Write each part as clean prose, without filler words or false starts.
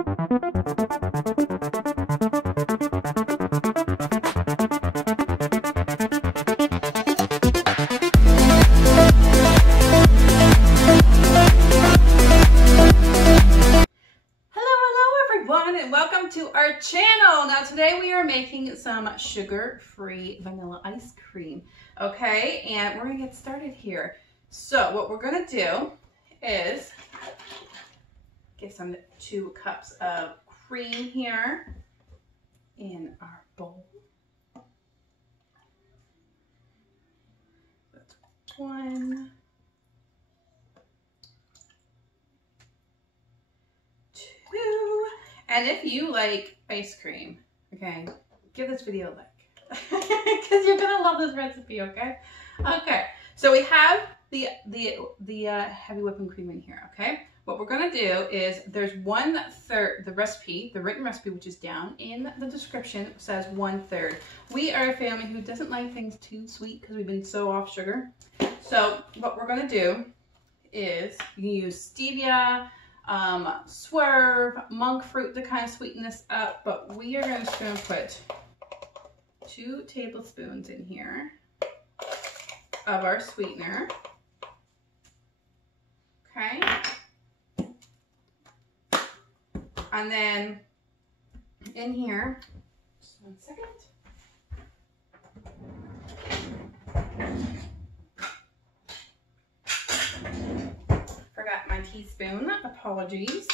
And welcome to our channel. Now today we are making some sugar-free vanilla ice cream. Okay, and we're gonna get started here. So what we're gonna do is get some 2 cups of cream here in our bowl. That's 1, 2. And if you like ice cream, okay, give this video a like, because you're gonna love this recipe, okay? Okay, so we have the heavy whipping cream in here, okay? What we're gonna do is there's 1/3, the recipe, the written recipe, which is down in the description, says 1/3. We are a family who doesn't like things too sweet because we've been so off sugar. So what we're gonna do is you can use stevia, swerve, monk fruit to kind of sweeten this up, but we are just going to put 2 tablespoons in here of our sweetener. Okay. And then in here, just 1 second. Forgot my teaspoon, apologies.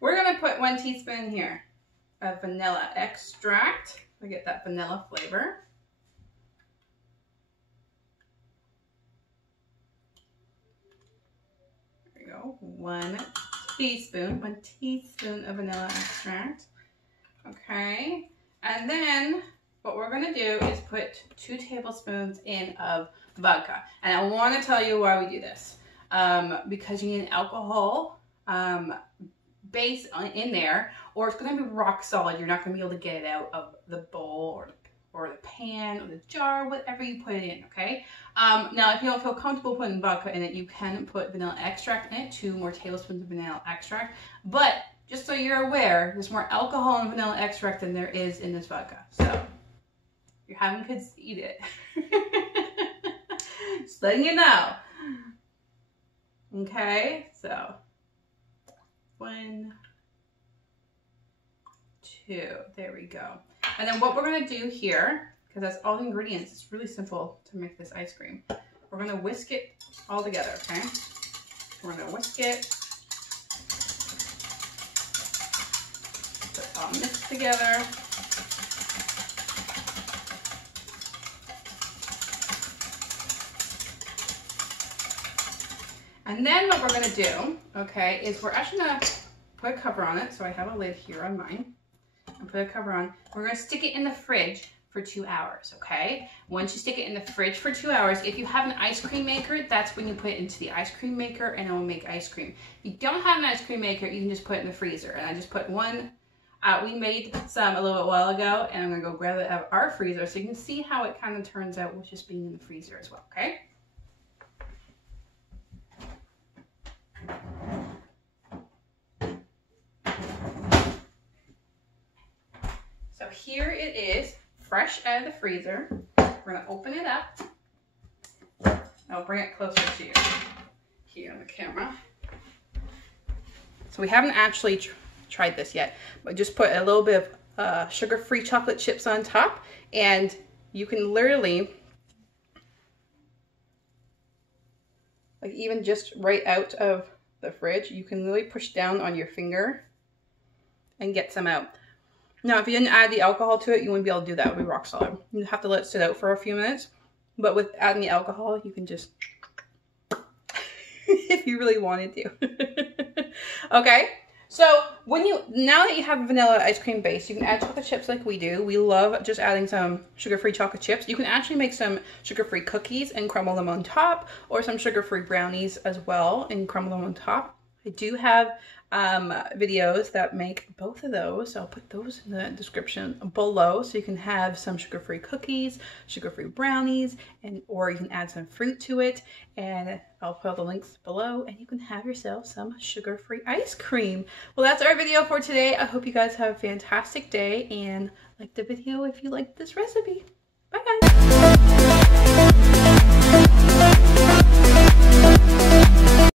We're gonna put 1 teaspoon here of vanilla extract to get that vanilla flavor. There we go, 1 teaspoon of vanilla extract. Okay, and then what we're gonna do is put 2 tablespoons in of vodka. And I want to tell you why we do this. Because you need an alcohol base in there, or it's going to be rock solid. You're not going to be able to get it out of the bowl or the pan or the jar, whatever you put it in, okay? Now, if you don't feel comfortable putting vodka in it, you can put vanilla extract in it, 2 more tablespoons of vanilla extract. But just so you're aware, there's more alcohol in vanilla extract than there is in this vodka. So, if you're having kids, eat it. Just letting you know. Okay, so 1, 2, there we go. And then what we're gonna do here, because that's all the ingredients, it's really simple to make this ice cream. We're gonna whisk it all together, okay? We're gonna whisk it. So it's all mixed together. And then what we're gonna do, okay, is we're actually gonna put a cover on it. So I have a lid here on mine. And put a cover on. We're gonna stick it in the fridge for 2 hours, okay? Once you stick it in the fridge for 2 hours, if you have an ice cream maker, that's when you put it into the ice cream maker and it will make ice cream. If you don't have an ice cream maker, you can just put it in the freezer. And I just put 1, we made some a little bit while ago, and I'm gonna go grab it out of our freezer so you can see how it kind of turns out with just being in the freezer as well, okay? So here it is, fresh out of the freezer. We're gonna open it up. I'll bring it closer to you here on the camera. So we haven't actually tried this yet, but just put a little bit of sugar-free chocolate chips on top, and you can literally, like even just right out of the fridge, you can really push down on your finger and get some out. Now, if you didn't add the alcohol to it, you wouldn't be able to do that. It would be rock solid. You have to let it sit out for a few minutes. But with adding the alcohol, you can just, if you really wanted to. Okay, so now that you have a vanilla ice cream base, you can add chocolate chips like we do. We love just adding some sugar-free chocolate chips. You can actually make some sugar-free cookies and crumble them on top, or some sugar-free brownies as well and crumble them on top. I do have videos that make both of those. So I'll put those in the description below so you can have some sugar-free cookies, sugar-free brownies, or you can add some fruit to it. And I'll put all the links below and you can have yourself some sugar-free ice cream. Well, that's our video for today. I hope you guys have a fantastic day and like the video if you like this recipe. Bye guys.